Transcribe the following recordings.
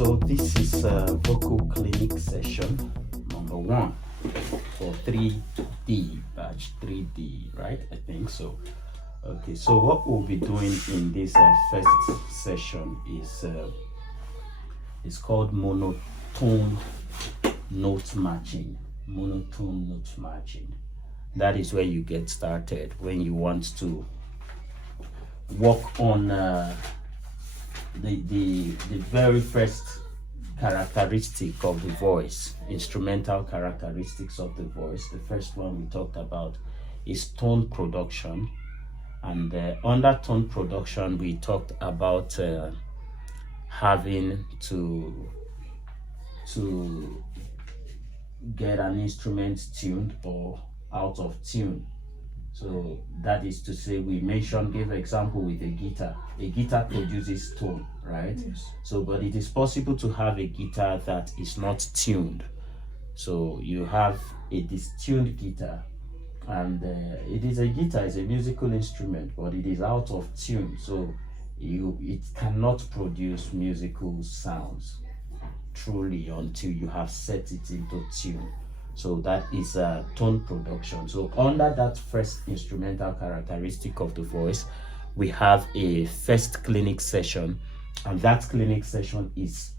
So this is a vocal clinic session number 1 for 3D, batch 3D, right? I think so. Okay, so what we'll be doing in this first session is it's called monotone note matching. Monotone note matching. That is where you get started when you want to work on the very first characteristic of the voice, instrumental characteristics of the voice. The first one we talked about is tone production, and under tone production we talked about having to get an instrument tuned or out of tune. So that is to say, we mentioned, give example with a guitar. A guitar produces tone, right? Yes. So, but it is possible to have a guitar that is not tuned. So you have a distuned guitar, and it is a guitar, it's a musical instrument, but it is out of tune. So it cannot produce musical sounds truly until you have set it into tune. So that is tone production. So under that first instrumental characteristic of the voice, we have a first clinic session, and that clinic session is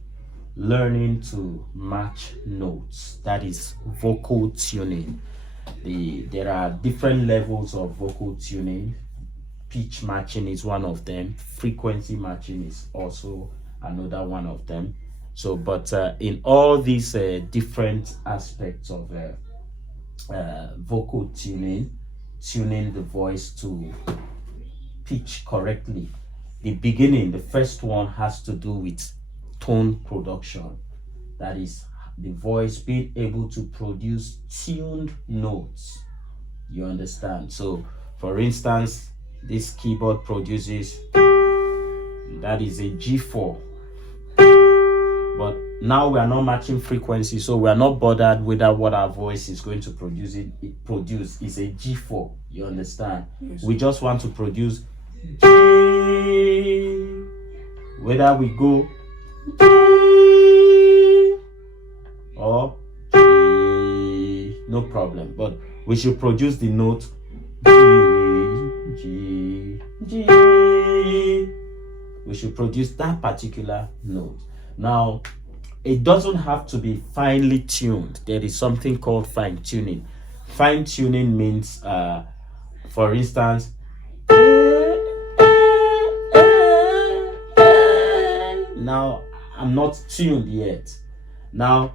learning to match notes. That is vocal tuning. There are different levels of vocal tuning. Pitch matching is one of them. Frequency matching is also another one of them. So, but in all these different aspects of vocal tuning the voice to pitch correctly, the first one has to do with tone production. That is the voice being able to produce tuned notes. You understand? So, for instance, this keyboard produces, that is a G4. But now we are not matching frequency, so we are not bothered whether what our voice is going to produce is a G4. You understand? Yes. We just want to produce G, whether we go G or G, no problem. But we should produce the note G, G, G. We should produce that particular note. Now, it doesn't have to be finely tuned. There is something called fine tuning. Fine tuning means, for instance, now I'm not tuned yet. Now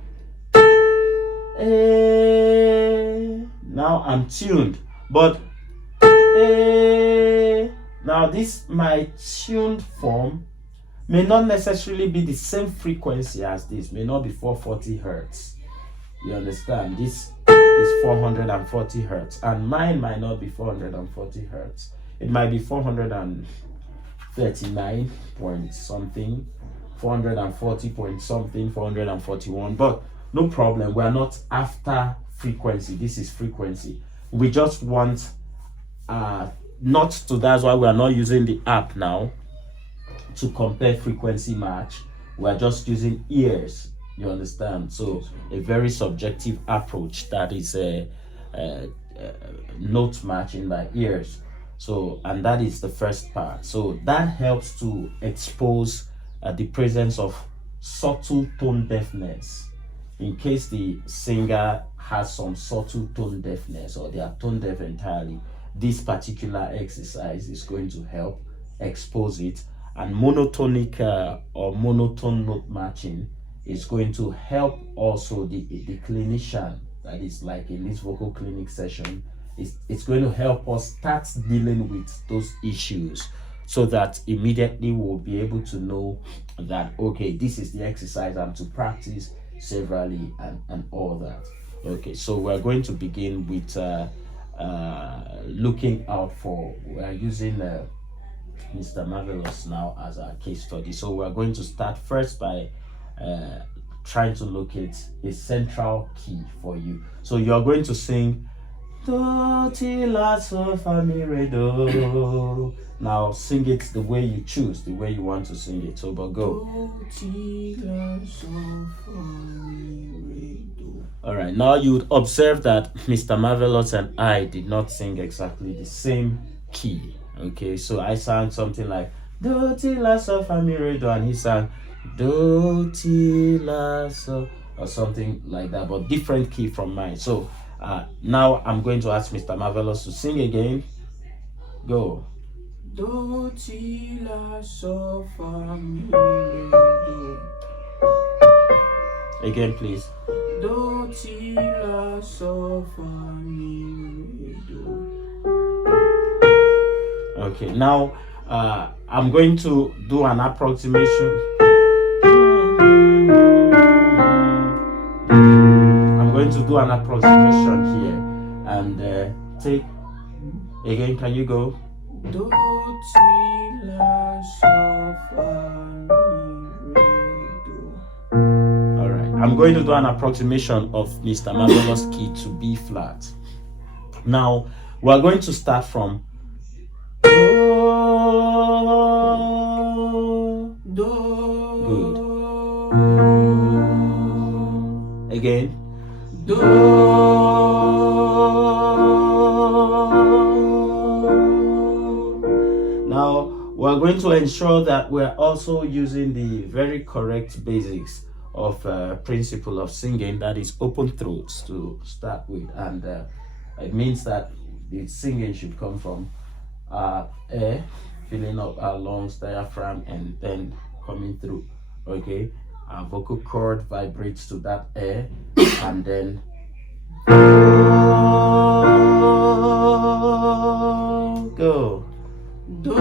I'm tuned, but now this my tuned form may not necessarily be the same frequency as this, may not be 440 hertz. You understand? This is 440 hertz, and mine might not be 440 hertz. It might be 439 point something, 440 point something, 441. But no problem, we are not after frequency. This is frequency. We just want not to. That's why we are not using the app now to compare frequency match. We are just using ears. You understand? So a very subjective approach, that is a note matching by ears. So, and that is the first part. So that helps to expose the presence of subtle tone deafness. In case the singer has some subtle tone deafness, or they are tone deaf entirely, this particular exercise is going to help expose it. And monotonic or monotone note matching is going to help also the clinician, that is like in this vocal clinic session, it's going to help us start dealing with those issues, so that immediately we'll be able to know that, okay, this is the exercise I'm to practice severally and all that. Okay, so we're going to begin with looking out for, we're using Mr. Marvelous now as our case study. So we're going to start first by trying to locate a central key for you. So you're going to sing Do, ti, la, so, fa, mi, re, do. Now sing it the way you choose, the way you want to sing it. So, but go. Do, ti, la, so, fa, mi, re, do. All right. Now you would observe that Mr. Marvelous and I did not sing exactly the same key. Okay. So I sang something like do, ti, la, so, fa, mi, re, do, and he sang do, ti, la, so, or something like that, but different key from mine. So now I'm going to ask Mr. Marvelous to sing again. Go. Do, ti, la, so, fa, mi, re, do. Again, please. Do, ti, la, so, fa, mi, re, do. Okay, now I'm going to do an approximation. I'm going to do an approximation here and take again. Can you go? Do, ti, la, so, fa, mi, re, do. All right. I'm going to do an approximation of Mr. Marvelous key to B flat. Now we're going to start from do. Good. Again. Do. Now we're going to ensure that we're also using the very correct basics of principle of singing, that is open throats to start with, and it means that the singing should come from air, filling up our lungs, diaphragm, and then coming through. Okay, our vocal cord vibrates to that air, and then go. Do.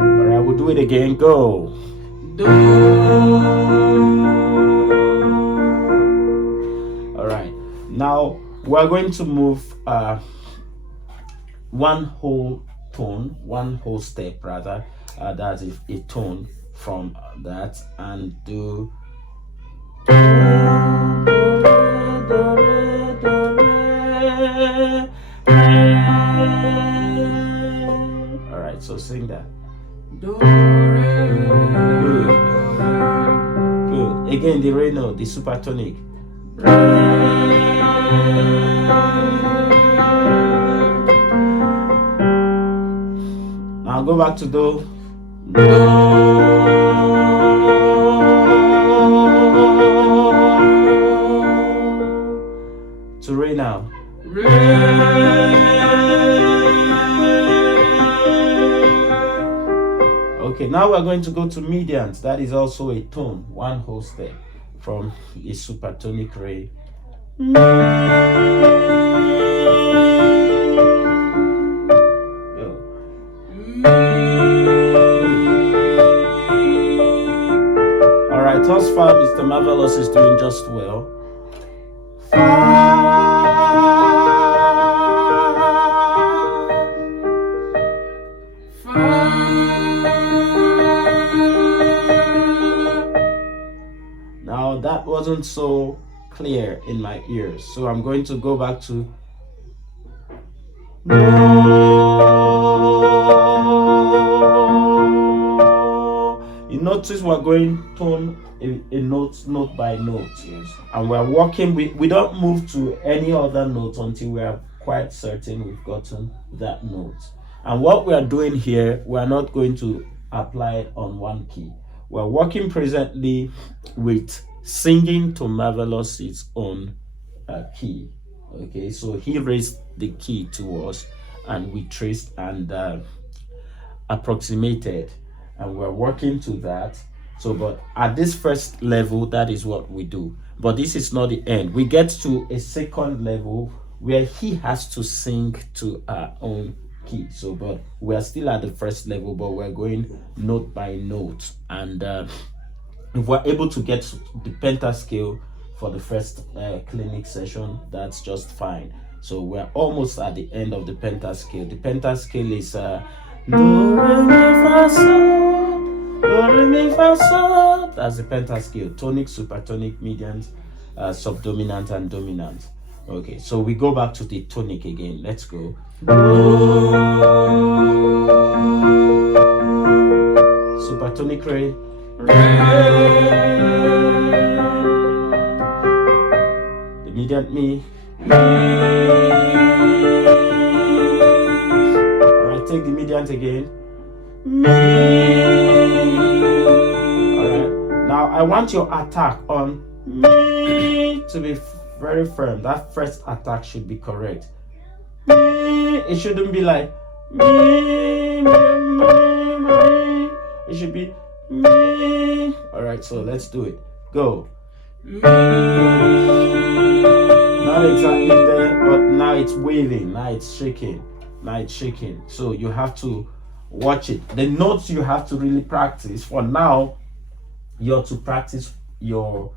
All right, we'll do it again. Go. Do. All right, now we're going to move one whole tone, one whole step rather, that's a tone from that, and do. All right, so sing that. Do, re, good. Good. Again, the re note, the supertonic. Now go back to do. To re now. Okay, now we're going to go to medians. That is also a tone, one whole step from a supertonic re. Go. All right, thus far Mr. Marvelous is doing just well. Now that wasn't so clear in my ears, so I'm going to go back to you notice we're going tone a note by note. Yes. And we're working, we don't move to any other note until we are quite certain we've gotten that note. And what we are doing here, we're not going to apply it on one key. We're working presently with singing to Marvelous's own key. Okay, so he raised the key to us and we traced and approximated, and we're working to that. So, but at this first level, that is what we do. But this is not the end. We get to a second level where he has to sing to our own key. So, but we're still at the first level, but we're going note by note. And if we're able to get the pentascale for the first clinic session, that's just fine. So we're almost at the end of the pentascale. The pentascale is do, re, mi, fa, sol, do, re, mi, fa, sol. That's the pentascale. Tonic, supertonic, medians, subdominant and dominant. Okay, so we go back to the tonic again. Let's go. Supertonic re. The mediant mi. Alright, take the mediant again. Alright, now I want your attack on mi to be very firm. That first attack should be correct. It shouldn't be like me. It should be me. Alright, so let's do it. Go. Not exactly there, but now it's waving, now it's shaking, So you have to watch it. The notes you have to really practice. For now, you have to practice your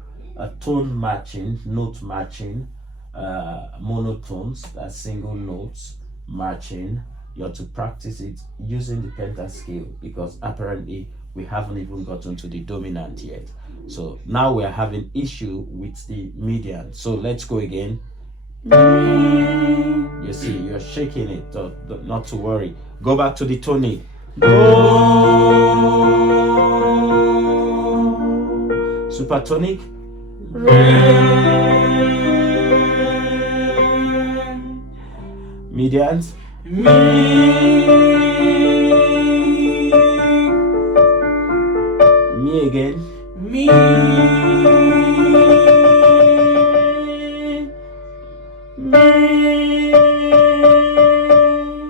tone matching, note matching, monotones, that's single notes matching. You have to practice it using the pentascale, because apparently we haven't even gotten to the dominant yet. So now we're having issue with the median. So let's go again. You see, you're shaking it, not to worry. Go back to the tonic. Supertonic. Medians. Me again. Me.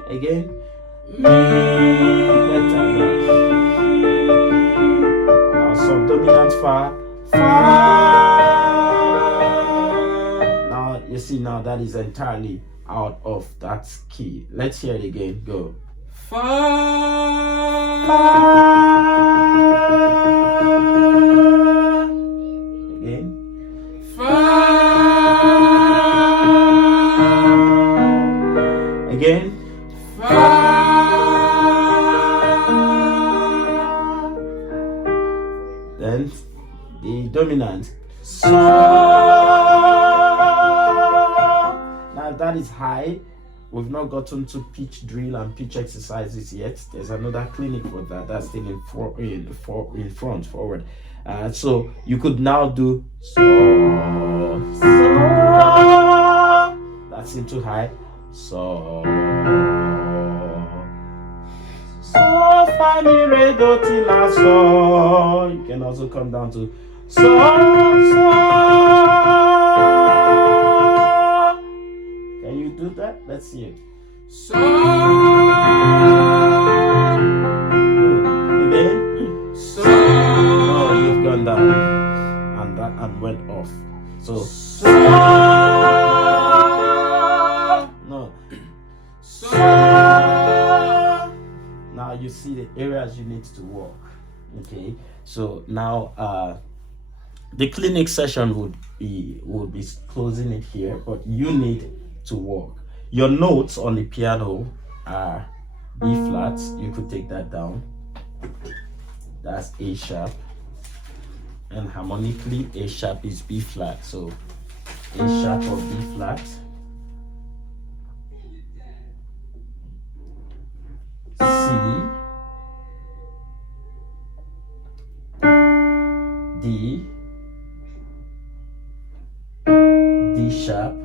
Again. Better now. Subdominant fa. Now you see, now that is entirely out of that key. Let's hear it again. Go. Again. Again. Then the dominant. Now that is high. We've not gotten to pitch drill and pitch exercises yet. There's another clinic for that. That's still in front, forward. So you could now do so. That's into high. So fa mi re do ti la so. You can also come down to so. Can you do that? Let's see it. So. Again. So. Oh, you've gone down, and that and went off. So. No. So. Now you see the areas you need to work. Okay. So now the clinic session would be closing it here, but you need to work. Your notes on the piano are B flat. You could take that down. That's A sharp, and harmonically A sharp is B flat. So A sharp or B flat. C, D, D sharp,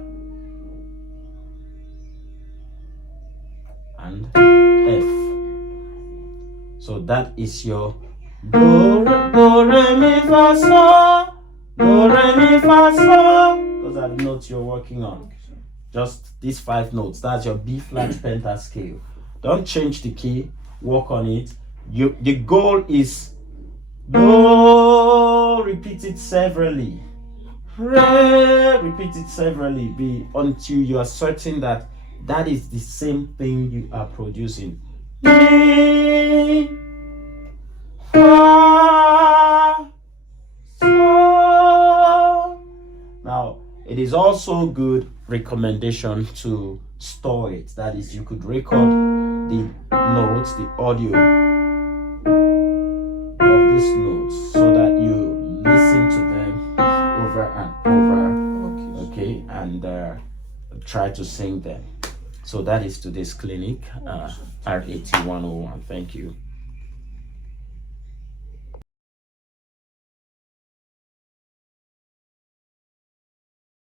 and F. So that is your do, re, mi, fa, so. Do, re, mi, fa, so. Those are the notes you're working on. Just these 5 notes. That's your B flat pentascale. Don't change the key. Work on it. The goal is do, repeat it severally. Re, repeat it severally. Until you are certain that that is the same thing you are producing. Mi, fa, so. Now, it is also good recommendation to store it. That is, you could record the notes, the audio of these notes, so that you listen to them over and over try to sing them. So that is today's clinic, Art 8101. Thank you.